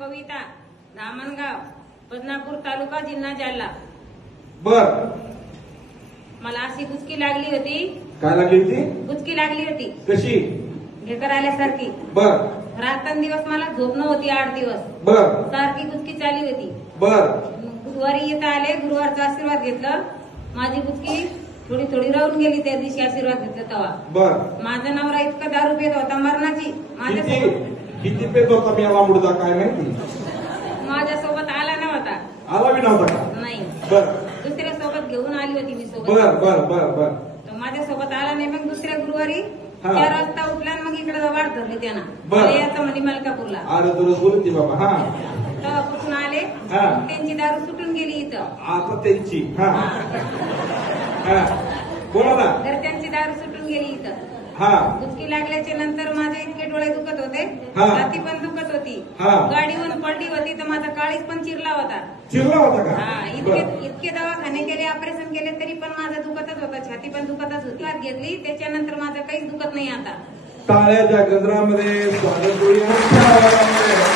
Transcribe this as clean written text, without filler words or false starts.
कविता, धामणगाव, बदनापूर तालुका, जिल्हा जालना। बर, मला अशी गुचकी लागली होती। काय लागली होती? गुचकी लागली होती, कशी? ढेकर आल्यासारखी। बर रात्रंदिवस मला झोप नव्हती, 8 दिवस बर सारखी गुचकी चालली होती। बर गुरुवारी येता आले, गुरुवारचा आशीर्वाद घेतलं, माझी गुचकी थोडी थोडी राहून गेली। त्या दिवशी आशीर्वाद घेतलं तेव्हा बर माझा नवरा इतका दारू पित होता, मरणाची। किती पेत होता मी याला मुडदा काय माहिती? माझ्यासोबत आला नव्हता। आला बी नव्हता का? नाही, बर दुसऱ्या सोबत घेऊन आली होती मी सोबत। बर बर बर बर तो माझ्यासोबत आला नाही। मग दुसऱ्या गुरुवारी हा. 4 वाजता उठला आणि मग इकडे वाट धरली त्यानं। बर. मला यायचं म्हणजे मलकापूरला। अरे तुला बोलती बाबा. हा तेव्हापासून आले, हा. त्यांची दारू सुटून गेली इथं। आता त्यांची. हा हा बोला ना. घरच्यांची दारू सुटून गेली इथं। हा गुचकी लागल्याच्या नंतर माझे इतके डोळे दुखत होते, हा. छाती पण दुखत होती, हा. गाडीवरून पडली होती तर माझा काळीज पण चिरला होता। चिरला होता का? हा, बर. इतके दवाखाने केले, ऑपरेशन केले, तरी पण माझं दुखतच होतं, छाती पण दुखतच होती। हात घेतली त्याच्यानंतर माझं काहीच दुखत नाही आता। टाळ्याच्या गजरामध्ये स्वागत करूया.